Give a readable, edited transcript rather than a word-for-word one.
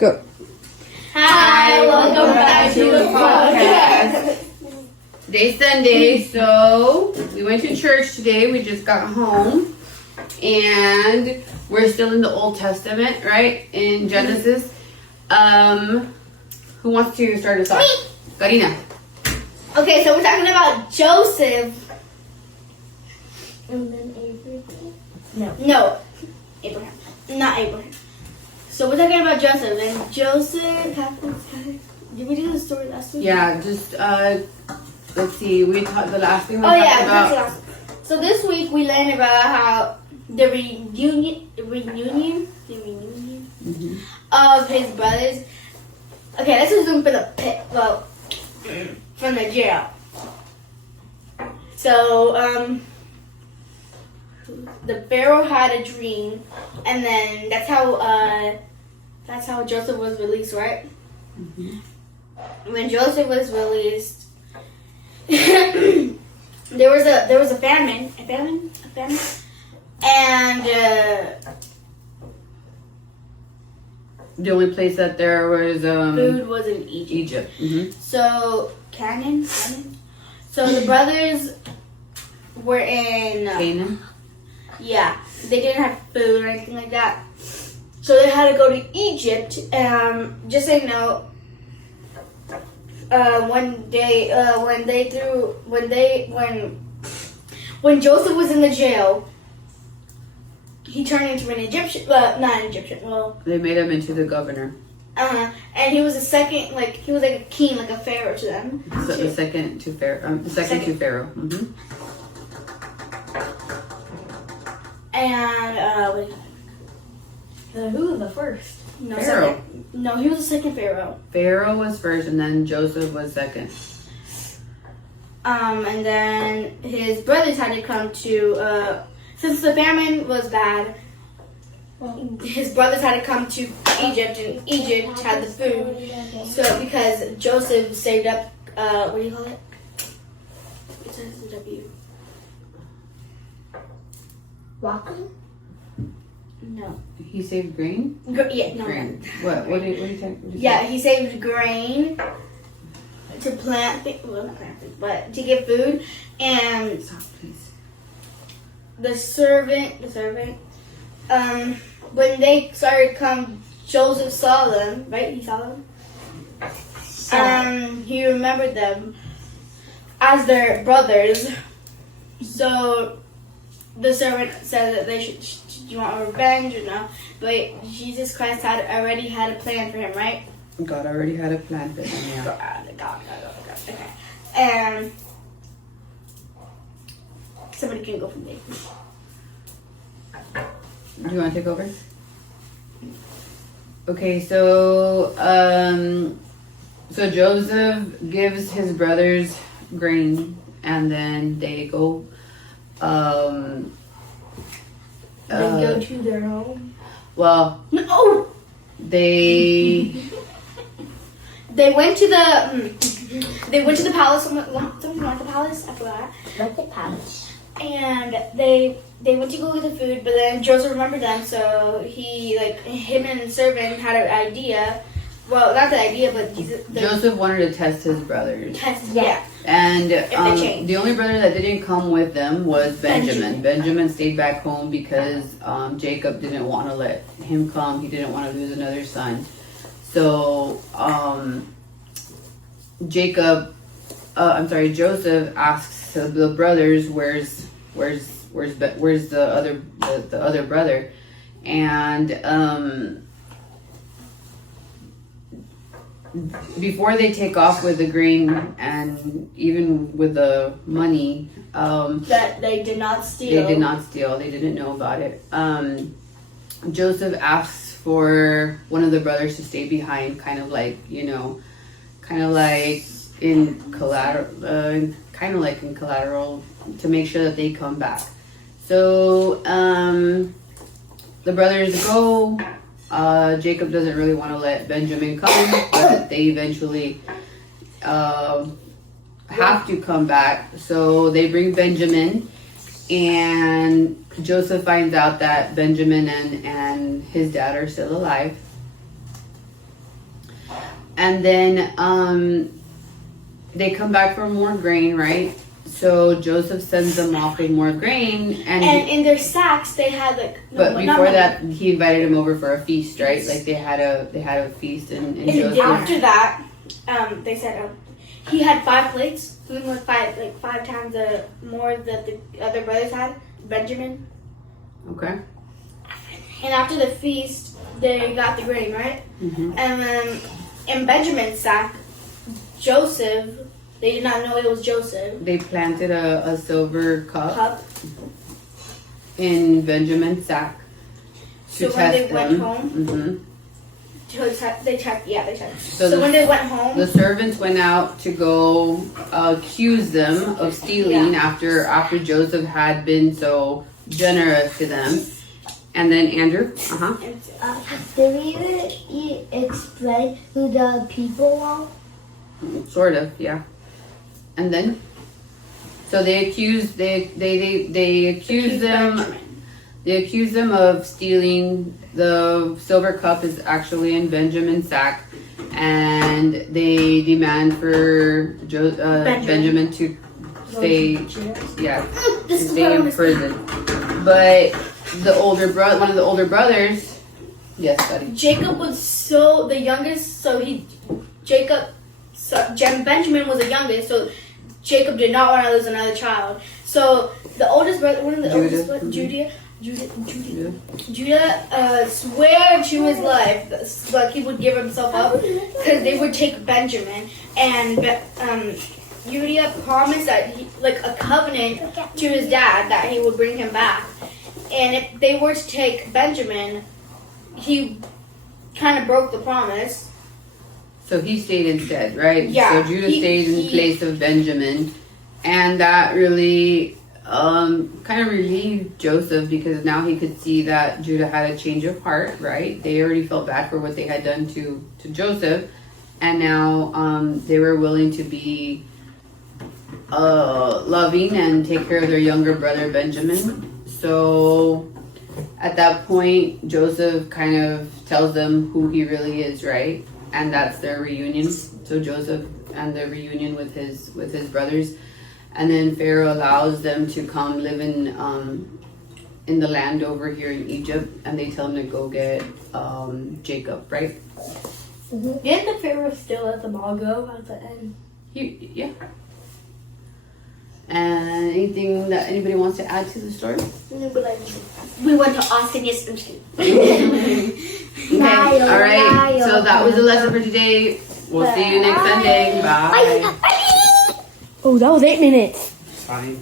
Go. Hi, welcome back to the podcast. Today's Sunday, so we went to church today. We just got home, and we're still in the Old Testament, right? In Genesis. Who wants to start us off? Me. Karina. Okay, so we're talking about Joseph. And then Abraham? No. Abraham. Not Abraham. So we're talking about Joseph. And Joseph did we do the story last week? Yeah, just let's see. We talked the last thing we Oh talked yeah, about. that's last. So this week we learned about how the reunion Mm-hmm. of his brothers. Okay, let's assume for the pit. Well, from the jail. So the Pharaoh had a dream, and then that's how Joseph was released, right? Mm-hmm. When Joseph was released, there was a famine, and The only place that there was food was in Egypt. Egypt. Mm-hmm. So Canaan. So the brothers were in Canaan. Yeah, they didn't have food or anything like that. So they had to go to Egypt. Just so you know, one day when Joseph was in the jail, he turned into an Egyptian. Not an Egyptian. Well, They made him into the governor. and he was a second, he was like a king, like a pharaoh to them. So the second to Pharaoh. To Pharaoh. Mm-hmm. And who was the first? No, Pharaoh. second. No, he was the second pharaoh. Pharaoh was first, and then Joseph was second. And then his brothers had to come to, since the famine was bad, his brothers had to come to Egypt, and Egypt had the food. So because Joseph saved up, what do you call it? It says the W. Walking? No. He saved grain. Yeah, no. Grain. What? What do you think? Yeah, he saved grain to plant things, well, not plant things, but to get food. And Stop, please. the servant, when they started to come, Joseph saw them, right? He saw them. He remembered them as their brothers. So the servant said that they should, do you want revenge or no? But Jesus Christ already had a plan for him, right? God already had a plan for him. Yeah. God. Okay. And somebody can go from there. Do you want to take over? Okay, so so Joseph gives his brothers grain, and then they go. They go to their home. Well, No. they They went to the palace. Something like the palace. I forgot. Like the palace. And they went to go get the food, but then Joseph remembered them, so him and the servant had an idea. Well, not the idea, but Joseph wanted to test his brothers, test. Yeah. and they changed. the only brother that didn't come with them was Benjamin. Benjamin stayed back home because Jacob didn't want to let him come. He didn't want to lose another son. So Joseph asks the brothers, "Where's the other brother?" And before they take off with the grain and even with the money, That they did not steal. they did not steal. They didn't know about it. Joseph asks for one of the brothers to stay behind, kind of like in collateral, to make sure that they come back. So the brothers go. Jacob doesn't really want to let Benjamin come, but they eventually have to come back. So they bring Benjamin, And Joseph finds out that Benjamin and his dad are still alive. And then they come back for more grain, right? So Joseph sends them off with more grain, and in their sacks they had like. But before that, he invited him over for a feast, right? Like they had a feast, and Joseph. After that, they said he had 5 plates, something like 5 times more that the other brothers had. Benjamin. Okay. And after the feast, they got the grain, right? Mm-hmm. And then in Benjamin's sack, Joseph. They did not know it was Joseph. They planted a silver cup in Benjamin's sack to so when test they went them. home, they checked. So when they went home, the servants went out to go accuse them of stealing after Joseph had been so generous to them. And then Andrew, Did you explain who the people are? Sort of, yeah. And then, so they accused them. They accused them of stealing. The silver cup is actually in Benjamin's sack, and they demand for Benjamin to stay, stay in prison. But one of the older brothers, yes, buddy. Jacob was the youngest. Benjamin was the youngest, so Jacob did not want to lose another child. So the oldest brother, one of the oldest brothers, Judah swore to his life, like he would give himself up, because they would take Benjamin, and Judah promised that a covenant to his dad that he would bring him back, and if they were to take Benjamin, he kind of broke the promise. So he stayed instead, right? Yeah. So Judah stayed in place of Benjamin, and that really kind of relieved Joseph, because now he could see that Judah had a change of heart, right? They already felt bad for what they had done to Joseph, and now they were willing to be loving and take care of their younger brother Benjamin. So at that point, Joseph kind of tells them who he really is, right? And that's their reunion. So Joseph and the reunion with his brothers, and then Pharaoh allows them to come live in the land over here in Egypt, and they tell him to go get Jacob, right? Mm-hmm. Didn't the Pharaoh still let them all go at the end? Yeah. And anything that anybody wants to add to the story? We went to Austin yesterday. Okay, all right. So that was the lesson for today. We'll see you next Sunday. Bye. Oh, that was 8 minutes. Fine.